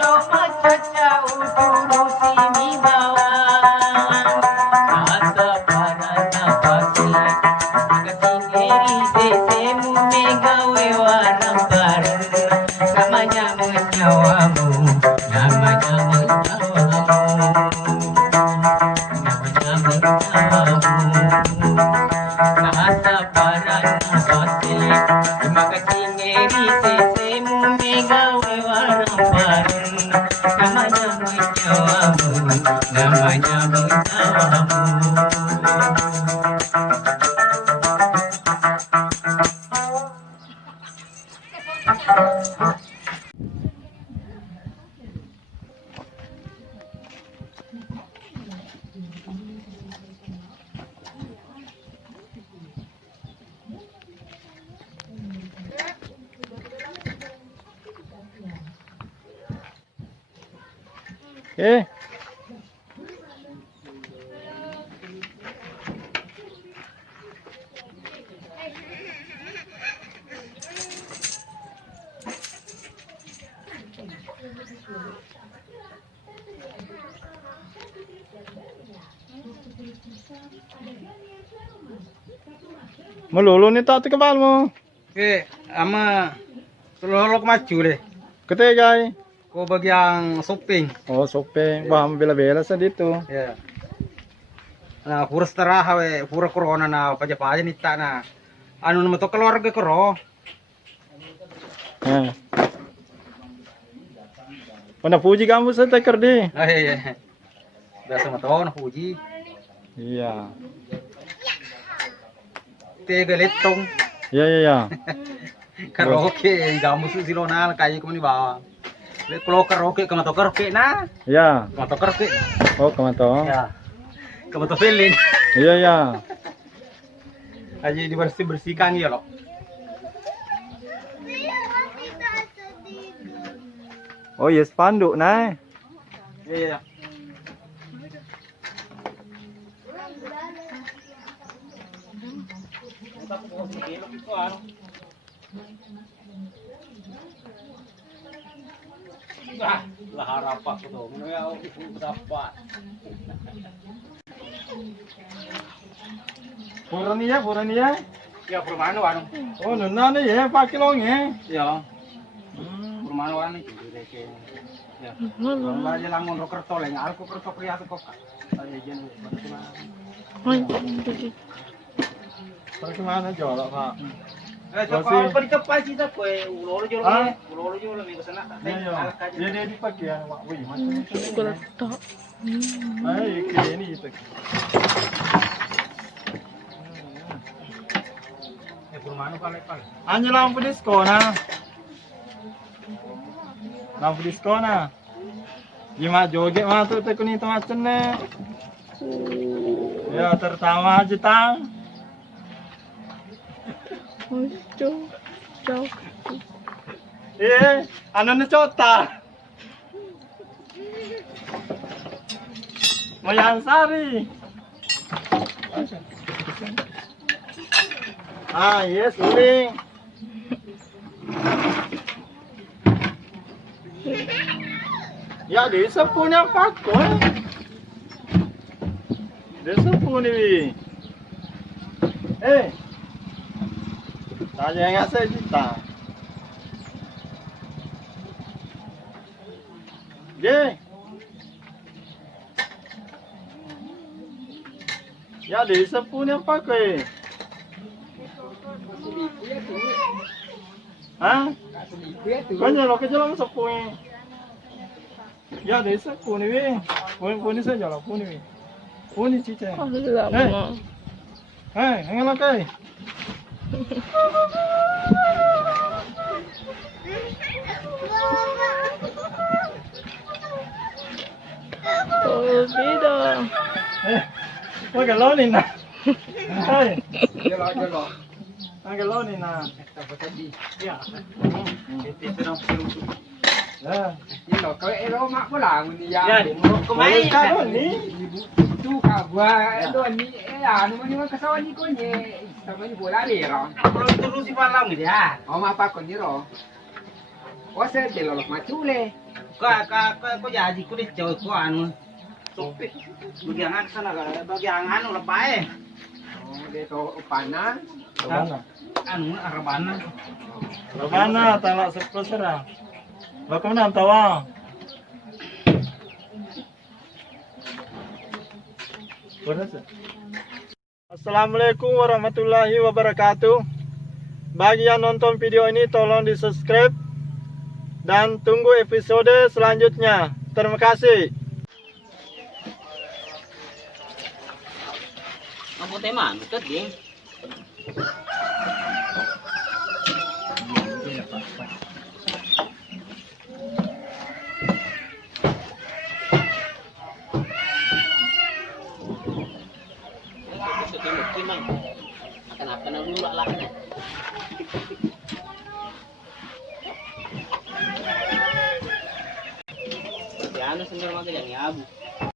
Lo machacha uturu sini bawa namanya bertamu. Eh, melulu nih tak kepal mo. Ama selolok maju deh. Ketegay. Ko bagiang shopping. Oh, shopping. Wah, bela-bela sa dito. Ya. Nah, pura setara we, pura corona na paja-paja nita na. Anu naman to keluarga ko ro. Eh. Pernah puji kamu sa teker di. Iya. Biasa mah to na puji. Iya. Tega letong. Iya, iya, iya. Karaoke gamu su silona kayak ko ni bawa. Le kalau karaoke kama to karaoke na. Iya. Kama to karaoke. Oh, kamu Ya. Kama to felin. Iya, iya. Aja dibersih-bersihkan ya lo. Oh, yes, panduk nah. Iya, iya. Lah harap aku dong, ya berapa? Pura niya. Ya permano anu. Oh, nuna na ya, pakilong eh. Ya. Permano anu itu deke. Ya. Kalau aja langon ro kerto le ngal ko kerto priya kok. Aja jen Bagaimana jual, Pak? kalau ko dikepas sih tak koe ulolo jolo minggu sana. Iya, iya. Dia dipakai ya, Pak. Wih, macam itu. Geletak. Ay, ini gitu. Permano kale. Anya lampu disko na. Lampu disko na. Gimana joget mah tuh tekun itu macam ne. Ya tertawa aja tang. Jauh, jauh. Anu na cota. Mayan sari. Ah, yes, uling. Ya, di sepunya pakon. Di sepunya wi. Tanya yang saya cita. Ye. Ya, di sepunya pakai. Hah? Kanya lo kejalan sepunya. Ya, di sepunya wi. Punya saja lah, punya wi. Punya cica. Alamak. Hang kai. Oh, beda. Magalaw ni na. Ay, Jolo. magalaw ni na. Ya. Itu nang Ya. Ini kau elo mak pulang ni ya. Ya, Kemarin kan ni. tu kagua tu ni anu ni kasawan ni ko ni sama ni bola le ro. Kalau terus si palang dia. Oh apa ko ni ro. Wase de lo macule. Ko jadi ko di jauh ko anu. Sopi. Bagian sana bagian anu lepae. Oh de to panan. Mana? Anu arabana. Mana talak sepesera. Bagaimana tawa? Assalamualaikum warahmatullahi wabarakatuh. Bagi yang nonton video ini tolong di subscribe dan tunggu episode selanjutnya. Terima kasih. Apa tema? Betul, Ding. Kenapa na dulu lah kan? Ya, anu sendiri mah yang abu.